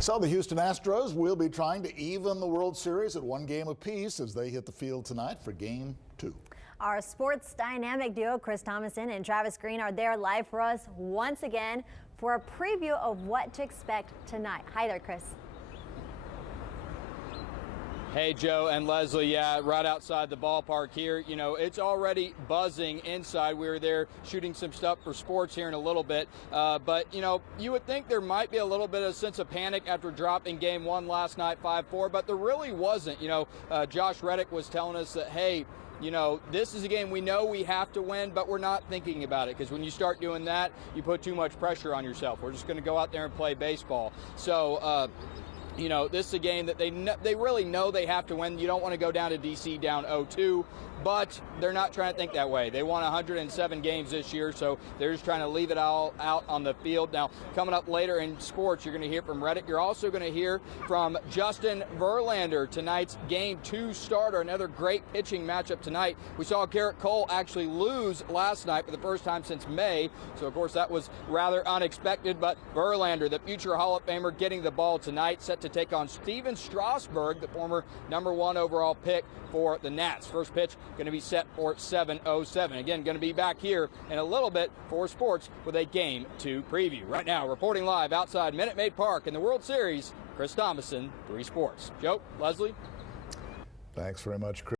So the Houston Astros will be trying to even the World Series at one game apiece as they hit the field tonight for Game 2. Our sports dynamic duo, Chris Thomasson and Travis Green, are there live for us once again for a preview of what to expect tonight. Hi there, Chris. Hey, Joe and Leslie. Yeah, right outside the ballpark here. You know, it's already buzzing inside. We were there shooting some stuff for sports here in a little bit. But, you know, you would think there might be a little bit of a sense of panic after dropping Game 1 last night, 5-4, but there really wasn't. You know, Josh Reddick was telling us that, hey, you know, this is a game we know we have to win, but we're not thinking about it, because when you start doing that, you put too much pressure on yourself. We're just going to go out there and play baseball. So, you know, this is a game that they really know they have to win. You don't want to go down to D.C. down 0-2, but they're not trying to think that way. They won 107 games this year, so they're just trying to leave it all out on the field. Now, coming up later in sports, you're going to hear from Reddick. You're also going to hear from Justin Verlander, tonight's Game 2 starter. Another great pitching matchup tonight. We saw Garrett Cole actually lose last night for the first time since May, so of course that was rather unexpected, but Verlander, the future Hall of Famer, getting the ball tonight, set to take on Steven Strasburg, the former #1 overall pick for the Nats. First pitch going to be set for 7:07. Again, going to be back here in a little bit for sports with a Game 2 preview. Right now, reporting live outside Minute Maid Park in the World Series, Chris Thomasson, 3 Sports. Joe, Leslie. Thanks very much, Chris.